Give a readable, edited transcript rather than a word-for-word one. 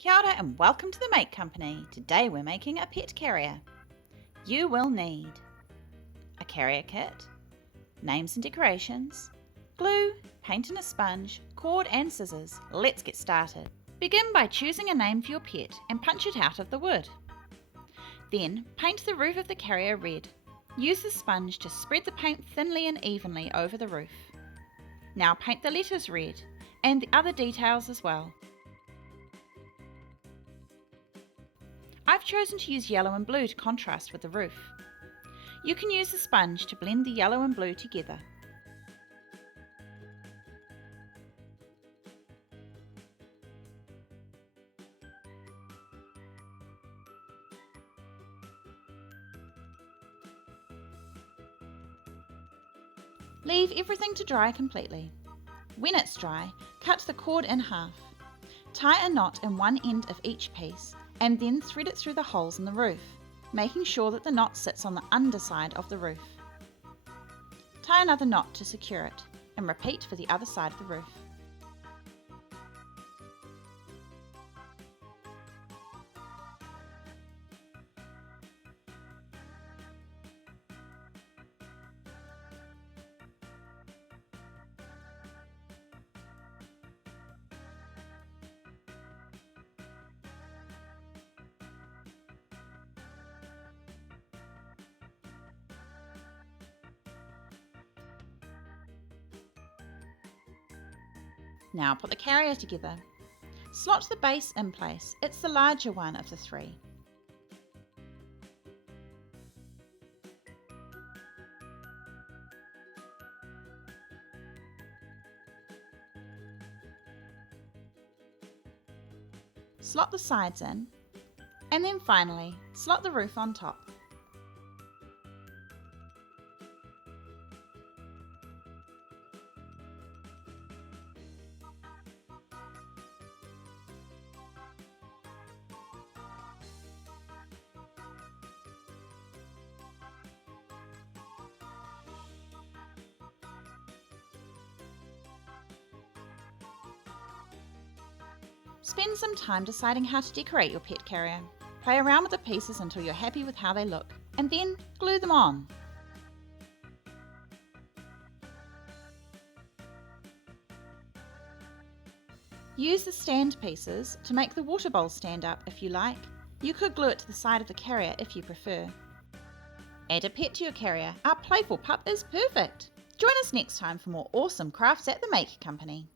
Kia ora and welcome to the Make Company. Today we're making a pet carrier. You will need a carrier kit, names and decorations, glue, paint and a sponge, cord and scissors. Let's get started. Begin by choosing a name for your pet and punch it out of the wood. Then paint the roof of the carrier red. Use the sponge to spread the paint thinly and evenly over the roof. Now paint the letters red and the other details as well. I've chosen to use yellow and blue to contrast with the roof. You can use the sponge to blend the yellow and blue together. Leave everything to dry completely. When it's dry, cut the cord in half. Tie a knot in one end of each piece and then thread it through the holes in the roof, making sure that the knot sits on the underside of the roof. Tie another knot to secure it and repeat for the other side of the roof. Now put the carrier together. Slot the base in place. It's the larger one of the three. Slot the sides in, and then finally slot the roof on top. Spend some time deciding how to decorate your pet carrier. Play around with the pieces until you're happy with how they look, and then glue them on. Use the stand pieces to make the water bowl stand up if you like. You could glue it to the side of the carrier if you prefer. Add a pet to your carrier. Our playful pup is perfect. Join us next time for more awesome crafts at the Make Company.